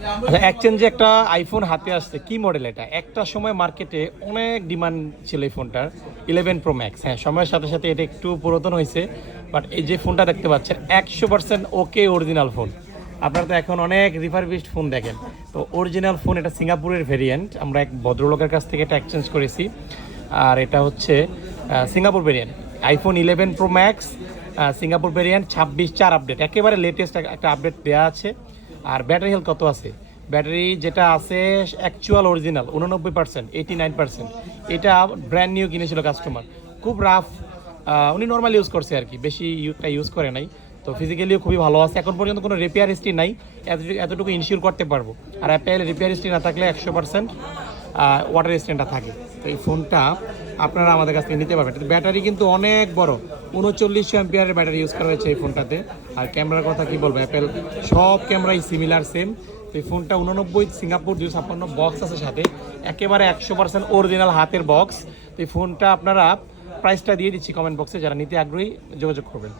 আচ্ছা, এক্সচেঞ্জে একটা আইফোন হাতে আসছে, কি মডেল এটা? একটা সময় মার্কেটে অনেক ডিমান্ড ছিল এই ফোনটার, 11 Pro Max। হ্যাঁ, সময়ের সাথে সাথে এটা একটু পুরাতন হয়েছে, বাট এই যে ফোনটা দেখতে পাচ্ছেন 100% ওকে অরিজিনাল ফোন। আপনারা তো এখন অনেক রিফারবিশড ফোন দেখেন, তো অরিজিনাল ফোন। এটা সিঙ্গাপুরের ভেরিয়েন্ট, আমরা এক ভদ্রলোকের কাছ থেকে এটা এক্সচেঞ্জ করেছি। আর এটা হচ্ছে Singapore variant, iPhone 11 Pro Max Singapore variant, 26.4 update, একেবারে লেটেস্ট একটা আপডেট দেওয়া আছে। আর ব্যাটারি হেলথ কত আছে? ব্যাটারি যেটা আছে অ্যাকচুয়াল অরিজিনাল 89%, 89%। এটা ব্র্যান্ড নিউ কিনেছিল কাস্টমার, খুব রাফ, উনি নর্মাল ইউজ করছে আর কি, বেশি ইউজ করে নাই। তো ফিজিক্যালিও খুবই ভালো আছে, এখন পর্যন্ত কোনো রিপেয়ার হিস্ট্রি নাই, এতটুকু ইনশিওর করতে পারবো। আর অ্যাপেল রিপেয়ার হিস্ট্রি না থাকলে 100% ওয়াটার রেজিস্ট্যান্টটা থাকে। তো এই ফোনটা আপনারা আমাদের কাছ থেকে নিতে পারবেন। ব্যাটারি কিন্তু অনেক বড়, 3900 অ্যাম্পিয়ারের ব্যাটারি ইউজ করা হয়েছে এই ফোনটাতে। আর ক্যামেরার কথা কি বলবো, অ্যাপেল সব ক্যামেরাই সিমিলার সেম। তো এই ফোনটা 89 সিঙ্গাপুর 256 বক্স আছে সাথে, একেবারে 100% অরিজিনাল হাতের বক্স। তো এই ফোনটা আপনারা প্রাইসটা দিয়ে দিচ্ছি কমেন্ট বক্সে, যারা নিতে আগ্রহী যোগাযোগ করবেন।